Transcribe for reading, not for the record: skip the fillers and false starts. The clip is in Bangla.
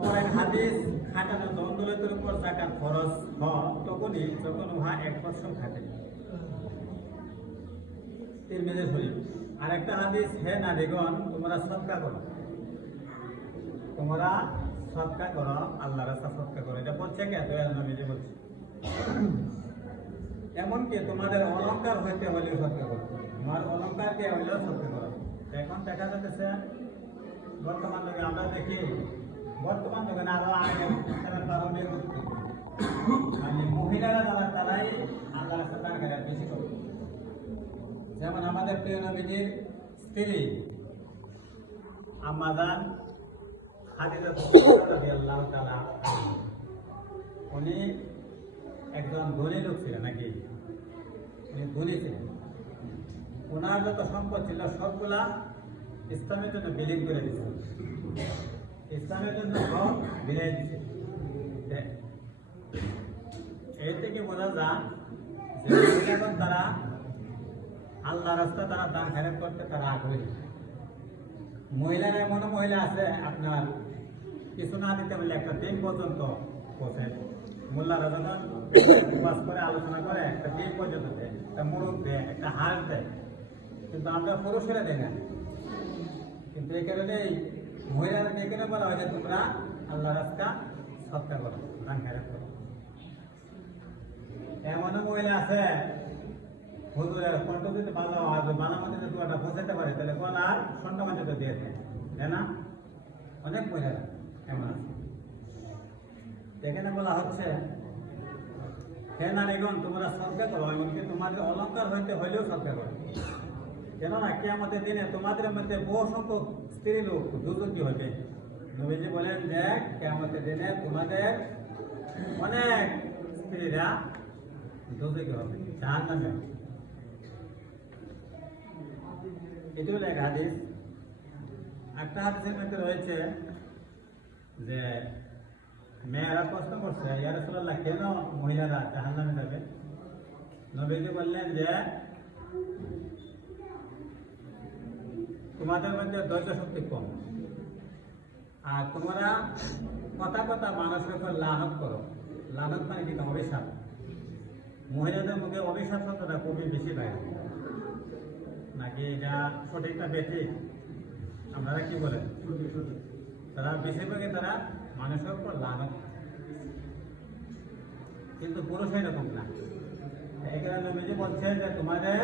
অপর এক হাদিস খাটানো দ্বন্দ্বের উপর জাকাত খরচ হয় তখনই যখন উহা 1% খাটে। তিরমিজি শরীফ। আর একটা হাদিস, হে নারীগণ তোমরা সদকা করো, তোমরা সদকা করো, আল্লাহ রাস্তা সদকা করো। এটা বলছে কে? দয়াল নবীজি বলছে। এমনকি তোমাদের অলংকার হইতে হলেও সদকা করো, তোমার অলংকার দিয়ে হলেও সদকা করো। এখন দেখা যাচ্ছে বর্তমান যুগে আমরা দেখি, বর্তমান যুগে না আরো আগে মানে মহিলারা যারা তারাই আল্লাহ রাস্তা দান করে বেশি করে। যেমন আমাদের প্রিয় নবীজির স্ত্রী আম্মাজান খাদিজা রাদিয়াল্লাহু তাআলা, উনি একজন ধনী লোক ছিলেন নাকি? উনি ধনী ছিলেন। ওনার যত সম্পদ ছিল সবগুলা ইসলামের জন্য বিলীন করে দিয়েছিল, ইসলামের জন্য সব বিলিয়ে দিচ্ছে। এর থেকে বোঝা যায় যে এখন তারা আল্লাহ রাস্তা তারা দান খেরাত করতে তারা আগ্রহী। মহিলারা এমনও মহিলা আছে আপনার কিছু না দিতে বলে একটা দিন পর্যন্ত বসে, মোল্লারা যখন বাস করে আলোচনা করে একটা দিন পর্যন্ত দেয়, একটা মুরুখ দেয়, একটা হার দেয়, কিন্তু আমরা পুরুষেরা দেয় না। কিন্তু এই কারণেই মহিলারা এখানে বলা হয় যে তোমরা আল্লাহ রাস্তা সৎকার করো, দান খেরাত করো। এমনও মহিলা আছে হুজুরের কণ্ঠ যদি ভালো হয়, বালা মধ্যে যদি ওটা পৌঁছাতে পারে তাহলে গলার সন্ধ্যা মাঝে তো দিয়ে দেয়, তাই না? অনেক মহিলারা এমন আছে। এখানে বলা হচ্ছে হে নারীগণ তোমরা সদকা করো, এমনকি তোমাদের অলংকার হইতে হইলেও সদকা করো। কেননা কিয়ামতের দিনে তোমাদের মধ্যে বহু সংখ্যক স্ত্রী লোক দুর্গতি হবে। নবীজি বলেন যে কিয়ামতের দিনে তোমাদের অনেক স্ত্রীরা দুর্গতি হবে, জাহান্নামে হবে। এটি হলো এক হাদিস। একটা হাদিসের মধ্যে রয়েছে যে মেয়েরা প্রশ্ন করছে, ইয়া রাসূলুল্লাহ কেন মহিলারা জাহান্নামে যাবে? নবীজি বললেন যে তোমাদের মধ্যে ধৈর্য শক্তি কম, আর তোমরা কথা কথা মানুষের উপর লানত করো। লানত মানে কি? অভিশাপ। মহিলাদের মুখে অভিশাপ শব্দটা খুবই বেশি পায় নাকি? এটা সঠিক না বেঠিক? আপনারা কি বলেন? তারা বেশিরভাগই তারা মানুষের উপর লানত, কিন্তু পুরুষ এরকম না। এই কারণে নবীজি বলছেন যে তোমাদের